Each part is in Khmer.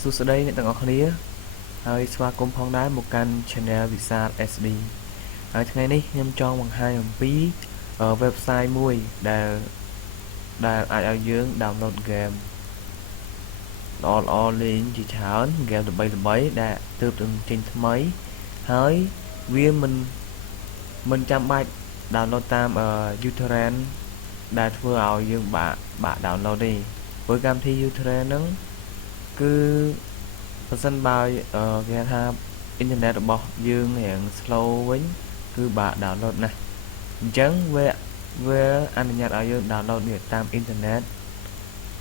សួស្តីអ្នកទាំងអស់គ្នាហើយស្វាគមន៍ផងដែរមកកាន់ Channel វិសាល SD ហើយថ្ងៃនេះខ្ញុំចង់បង្ហាញអំពី website មួយដែលអាចឲ្យយើង download game ល្អៗលេងជាច្រើន game ល្បីៗដែលទើបនឹងចេញថ្មីហើយវាមិនចាំបាច់ download តាម uTorrent ដែលធ្វើឲ្យយើងបាក់ download ទេព្រោះកម្មវិធី uTorrent ហ្នឹងគឺប្រសិនបើគេថាអ៊ីនធឺណិតរបស់យើងរៀង slow វិញគឺបាក់ download ណាស់អញ្ចឹងវាអនុញ្ញាតឲ្យយើង download នេះតាមអ៊ីនធឺណិត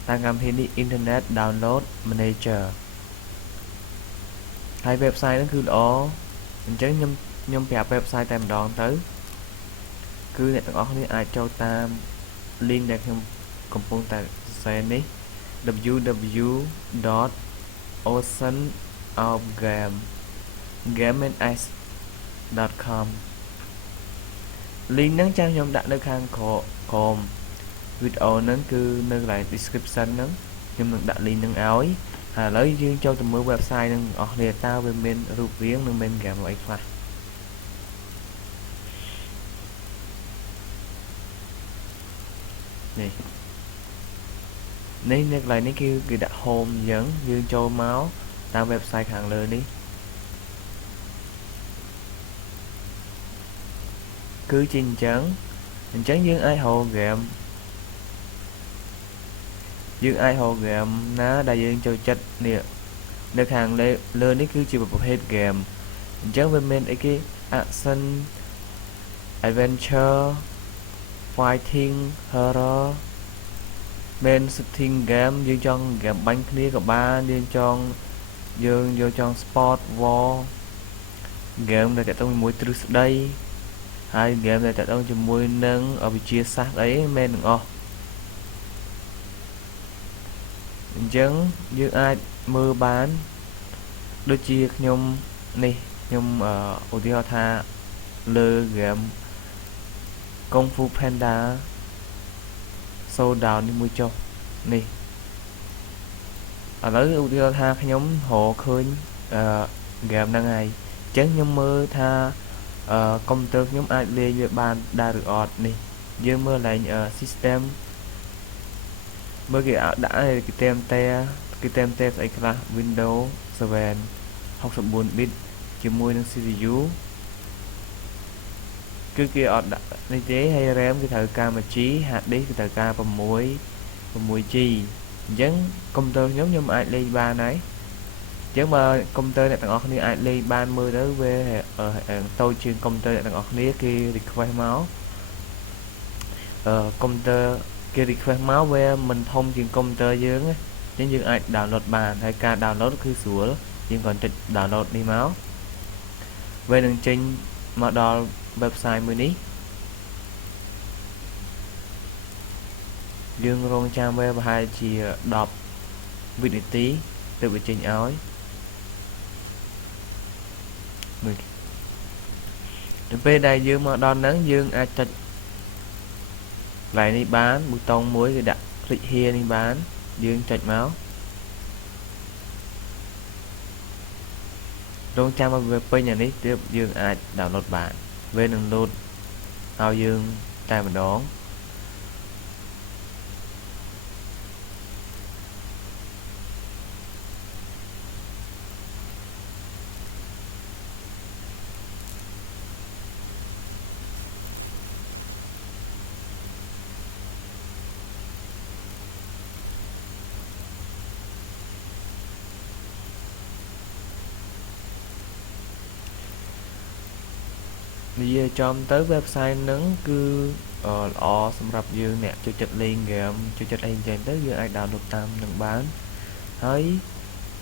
តាមកម្មវិធីនេះ Internet Download Manager ហើយ website ហ្នឹងគឺល្អអញ្ចឹងខ្ញុំប្រាប់ website តែម្ដងទៅគឺអ្នកទាំងអស់គ្នាអាចចូលតាម link ដែលខ្ញុំកំពុងតែសរសេរនេះ www.oceanofgame.com link ហ្នឹងចាំខ្ញុំដាក់នៅខាងក្រោមវីដេអូហ្នឹងគឺនៅកន្លែង description ហ្នឹងខ្ញុំនឹងដាក់ link ហ្នឹងឲ្យហើយឥឡូវយើងចូលទៅមើល website ហ្នឹងអស់គ្នាតើវាមានរូបរាងនិងមាន game អីខ្លះនេះនៅកន្លែងនេះគេដាក់ home អញ្ចឹងយើងចូលមកតាម website ខាងលើនេះគឺជាអញ្ចឹងយើងអាចរក game ណាដែលយើងចូលចិត្តនេះនៅខាងលើនេះគឺជាប្រភេទ game អញ្ចឹងវាមានអីគេ action adventure fighting horror main setting game យើងចង់ game បាញ់គ្នាក៏បានយើងយកចង់ sport war game ដែលទាក់ទងជាមួយទ្រឹស្ដីហើយ game ដែលទាក់ទងជាមួយនឹងវិទ្យាសាស្ត្រអីមែនទាំងអស់អញ្ចឹងយើងអាចមើលបានដូចជាខ្ញុំឧទាហរណ៍ថាលើ game Kung Fu Panda Showdown នេះមួយចុះនេះឥឡូវឧទាហរណ៍ថាខ្ញុំរកឃើញgame ហ្នឹងហើយអញ្ចឹងខ្ញុំមើលថាកុំព្យូទ័រខ្ញុំអាចលេងវាបានដែរឬអត់នេះយើងមើលឡើង system មើលគេដាក់គេតាមតែស្អីខ្លះ Windows 7 64 bit ជាមួយនឹង CPU គឺគេអត់ដាក់នេះទេហើយ RAM គឺត្រូវការ 1G hard disk គឺត្រូវការ 6G អញ្ចឹងកុំព្យូទ័រខ្ញុំអាចលេងបានហើយអញ្ចឹងបើកុំព្យូទ័រអ្នកទាំងអស់គ្នាអាចលេងបានមើលទៅវាតូចជាងកុំព្យូទ័រអ្នកទាំងអស់គ្នាគេ request មកកុំព្យូទ័រគេ request មកវាមិនធំជាងកុំព្យូទ័រយើងអញ្ចឹងយើងអាច download បានហើយការ download គឺស្រួលយើងគ្រាន់តែចុច download នេះមកវានឹងចេញមកដល់ website មួយនេះយើងរងចាំវាប្រហែលជា10វិនាទីទើបវាចេញឲ្យមើលទៅពេលដែលយើងមកដល់ហ្នឹងយើងអាចចុចកន្លែងនេះបានប៊ូតុងមួយគេដាក់ click here នេះបានយើងចុចមករងចាំឲ្យវាពេញអានេះទើបយើងអាច download បានវានឹង load ឲ្យយើងតែម្ដងនិយាយចំទៅ website ហ្នឹងគឺល្អសម្រាប់យើងអ្នកចូលចិត្តលេង game ចូលចិត្តអីចឹងទៅយើងអាច download តាមនឹងបានហើយ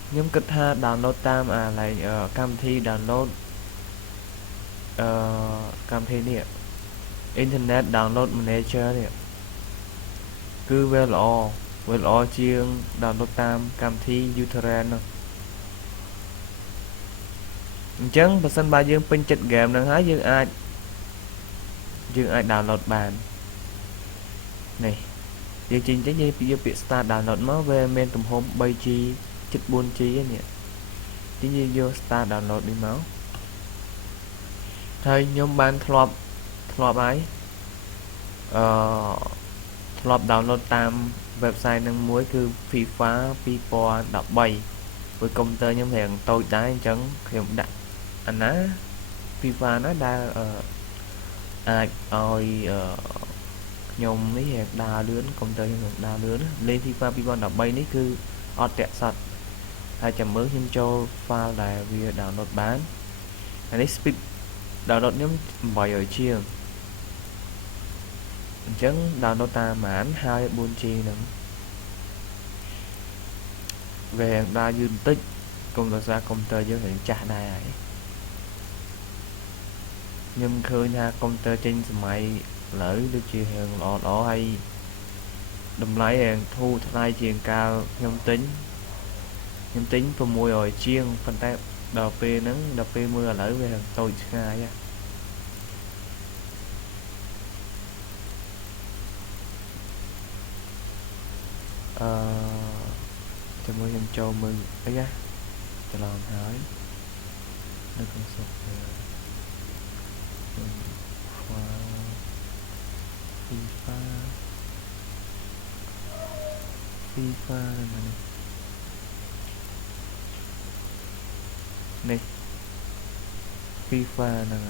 ខ្ញុំគិតថា download តាមកម្មវិធី download កម្មវិធីនេះ Internet Download Manager នេះគឺវាល្អជាង download តាមកម្មវិធី uTorrent នោះអញ្ចឹងបើសិនបើយើងពេញចិត្ត game ហ្នឹងហើយយើងអាច download បាននេះយើងចេញយើងពាក្យ start download មកវាមានទំហំ 3G chích 4G á nè tí như vô start download đi máu thôi nhóm banធ្លាប់ហើយធ្លាប់ download តាម website នឹងមួយគឺ FIFA 2013ព្រោះកុំព្យូទ័រខ្ញុំរៀងតូចដែរអញ្ចឹងខ្ញុំដាក់អាណា FIFA ណាដែលអាចឲ្យខ្ញុំនេះរៀងដើរលឿនកុំព្យូទ័រខ្ញុំដើរលឿនលេង FIFA 2013នេះគឺអត់តាក់សតហើយចាំមើលខ្ញុំចូល file ដែលវា download បានអានេះ speed download ខ្ញុំ800ជាងអញ្ចឹង download តាមប៉ុន្មានហើយ 4G ហ្នឹងវាដើរយឺតបន្តិចកុំដោយសារកុំព្យូទ័រយើងរៀងចាស់ដែរហើយខ្ញុំឃើញថាកុំព្យូទ័រចេញសម័យឥឡូវដូចជារៀងល្អហើយតម្លៃរៀងធូរថ្លៃជាងកាលខ្ញុំទិញ600ជាងប៉ុន្តែដល់ពេលមើលឥឡូវវារៀងតូចឆ្ងាយចាំមើលខ្ញុំចូលមើលអីច្រឡំហើយនៅក្នុង software FIFA នេះ FIFA ហ្នឹង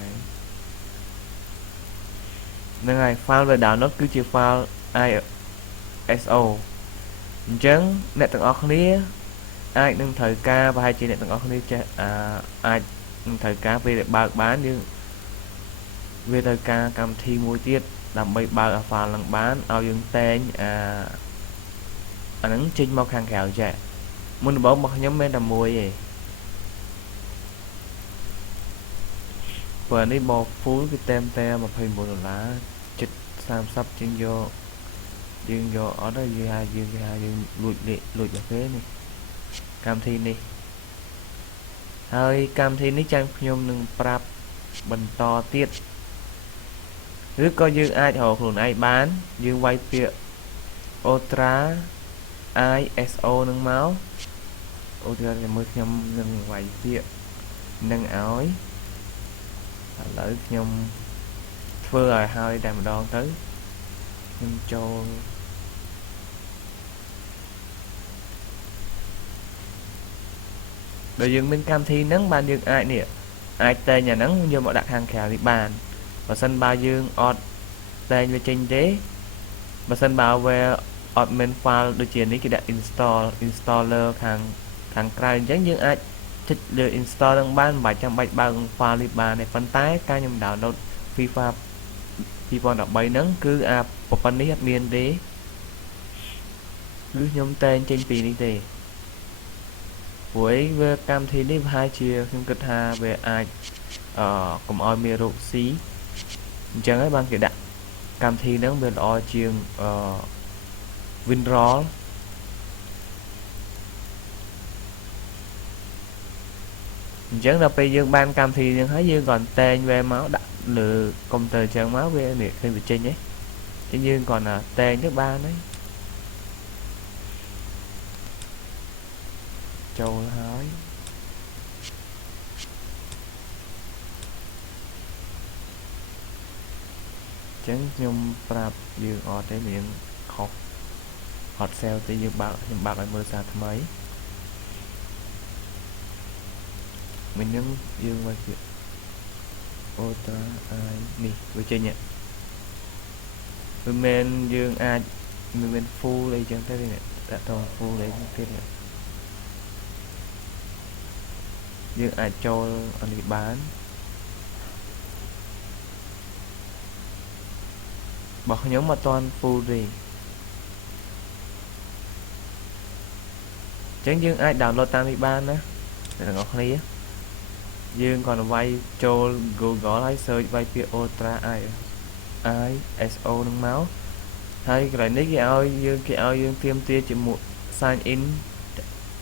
ហើយ file ដែល download គឺជា file ISO អញ្ចឹងអ្នកទាំងអស់គ្នាអាចនឹងត្រូវការប្រហែលជាអ្នកទាំងអស់គ្នាចេះអាចនឹងត្រូវការពេលដែលបើកបានយើងវាត្រូវការកម្មវិធីមួយទៀតដើម្បីបើក file នឹងបានឲ្យយើងតែងអាហ្នឹងចេញមកខាងក្រៅចាមុនដំបូងរបស់ខ្ញុំមានតែមួយទេបើនេះបោ full គឺតែ$29 ជិត30ជាងយើងយកអត់ទេយើងលួចដល់គេនេះកម្មវិធីនេះហើយកម្មវិធីនេះចាំខ្ញុំនឹងប្រាប់បន្តទៀតឬក៏យើងអាចរកខ្លួនឯងបានយើងវាយពាក្យ Ultra ISO នឹងមកឧទាហរណ៍មើលខ្ញុំនឹងវាយពាក្យនឹងឲ្យឥឡូវខ្ញុំធ្វើឲ្យហើយតែម្ដងទៅខ្ញុំចូលដល់យើងមានកម្មវិធីហ្នឹងបានយើងអាចតែងអាហ្នឹងយកមកដាក់ខាងក្រៅនេះបានបើសិនបើយើងអត់តែងវាចេញទេបើសិនបើវាអត់មាន file ដូចជានេះគេដាក់ installer ខាងក្រៅអញ្ចឹងយើងអាចចុចលើ install នឹងបានមិនបាច់ចាំបាច់បើក file នេះបានទេប៉ុន្តែការខ្ញុំ download FIFA 2013ហ្នឹងគឺប្រព័ន្ធនេះអត់មានទេគឺខ្ញុំតែងចេញពីនេះទេព្រោះវាកម្មវិធីនេះប្រហែលជាខ្ញុំគិតថាវាអាចកុំឲ្យមានរោគ C អញ្ចឹងហើយបានគេដាក់កម្មវិធីហ្នឹងវាល្អជាងWinRAR អញ្ចឹងដល់ពេលយើងបានកម្មវិធីហ្នឹងហើយយើងcònតែងវាមកដាក់លើកុំព្យូទ័រអញ្ចឹងមកវានេះឃើញវាចេញហ៎អញ្ចឹងយើងcònតែងទៅបានហើយចូលហើយអញ្ចឹងខ្ញុំប្រាប់យើងអត់ទេយើងខុសហត់ sale ទេយើងខ្ញុំបើកឲ្យមើលសារថ្មីមិញហ្នឹងយើងវាជា Ultra I នេះវាចេញវាមិនយើងអាចមិនមែន full អីចឹងទេនេះដាក់ត full អីទៀតយើងអាចចូលអានេះបានរបស់ខ្ញុំអត់ទាន់ full ទេអញ្ចឹងយើងអាច download តាមនេះបានណាអ្នកទាំងអស់គ្នាយើងcònវាយចូល Google ហើយ search វាយពាក្យ Ultra ISO នឹងមកហើយកន្លែងនេះគេឲ្យយើងទាមទារជាមួយ sign in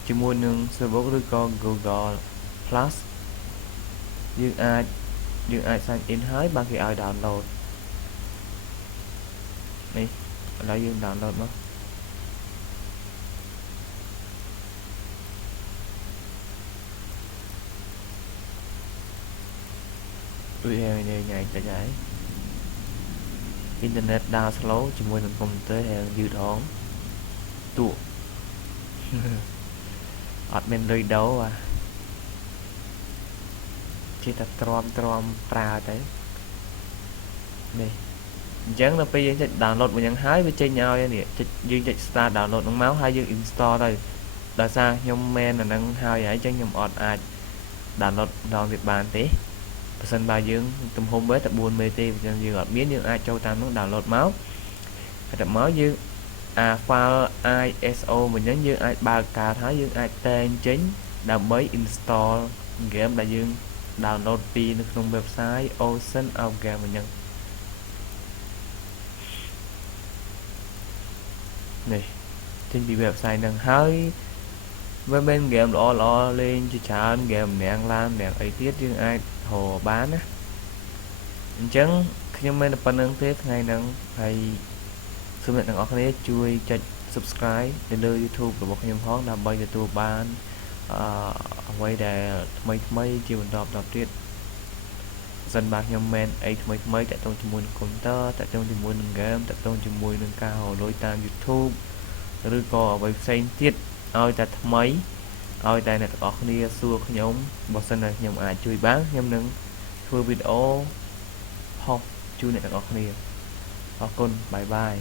ជាមួយនឹង Facebook ឬក៏ Google Plus យើងអាច sign in ហើយបានគេឲ្យ download នេះឥឡូវយើង download មក Ui ngày chạy chạy internet down slow chỉ muốn công tới hè dư đón tụ ọt bên lưới đấu à chỉ ta trom pra đấy này chẳng là bây giờ chạy download một những hái với chơi nhau nè dương chạy start download nó máu hai dương install rồi là sao nhom men là năng hai vậy chứ nhom ọt ai download đòn việc bàn tí sân ba dương tùm hôm bế tập buồn mê tê cho dương ọt miếng dương ai châu tam nó download máu tập máu dương file ISO mình nhấn dương ai ba cả thái dương ai tên chính đã mới install game là dương download pin trong website Ocean of Game mình nhận này trên bị website đang hơi với bên game lo lên cho trả game nẹn lan nẹn ấy tiết dương ai hồ bán á chẳng khi mình là phần thế ngày nắng hay xin mời các bạn chui cho subscribe để đưa YouTube của một nhóm hót làm bây giờ tôi bán quay để mấy chiều đọc tiết dân bạc nhóm men ấy mấy tại trong chỉ muốn computer tại trong chỉ muốn game tại trong chỉ muốn nâng cao lối tam YouTube rồi có website tiết ơi tại mấy ơi tại này cóគ្នាxua nhóm một sân này nhóm ai chui bán nhóm nâng thua video học chui này cóគ្នាcon bye bye